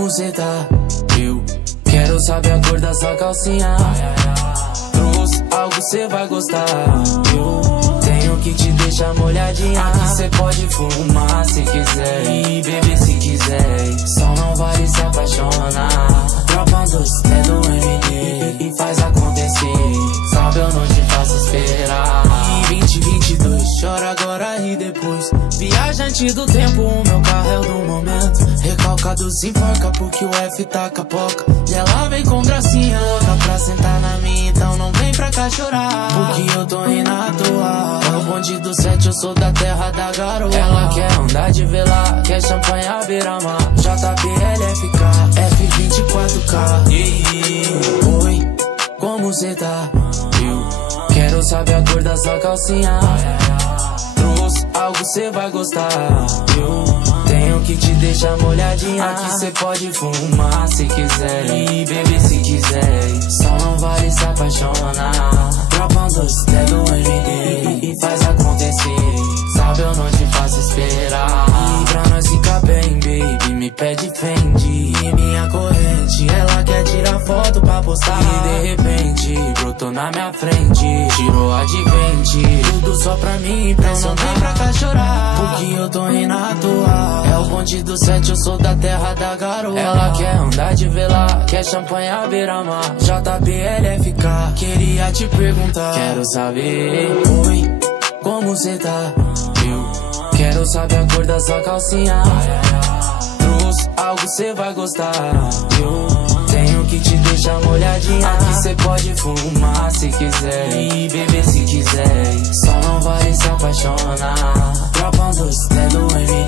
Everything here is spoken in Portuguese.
como cê tá? Eu quero saber a cor da sua calcinha. Trouxe algo cê vai gostar. Eu tenho que te deixar molhadinha. Aqui cê pode fumar se quiser e beber se quiser. Só não vale se apaixonar. Tropa doce é do MD e faz acontecer. Sabe, eu não te faço esperar. E 2022, chora agora e depois. Viajante do tempo, o meu carro é o do momento. Recalcado se enforca porque o F tá capoca. E ela vem com gracinha, louca pra sentar na minha. Então não vem pra cá chorar, porque eu tô indo à toa. É o bonde do 7, eu sou da terra da garoa. Ela quer andar de velar, quer champanhe à beira-mar. JPLFK, F24K. Oi, como cê tá? Eu quero saber a cor da sua calcinha. Trouxe algo cê vai gostar. Eu tenho que te deixar molhadinha. Aqui cê pode fumar se quiser e beber se quiser. Só não vale se apaixonar. Tropa doce é do MD e faz acontecer. Sabe, eu não te faço esperar. E pra nós ficar bem, baby, me pede Fendi e minha corrente. Ela quer tirar foto pra postar e de repente brotou na minha frente. Tirou a de 20, tudo só pra mim impressionar. Não vem pra cá chorar, porque eu tô indo à toa. É o bonde do 7, eu sou da terra da garoa. Ela quer andar de velar, quer champanhe à beira-mar. JPLFK, queria te perguntar. Quero saber, oi, como cê tá? Eu quero saber a cor da sua calcinha. Trouxe algo cê vai gostar. Eu tenho que te deixar molhadinha. Aqui cê pode fumar se quiser e beber se quiser. Só não vale se apaixonar. Tropa doce é do MD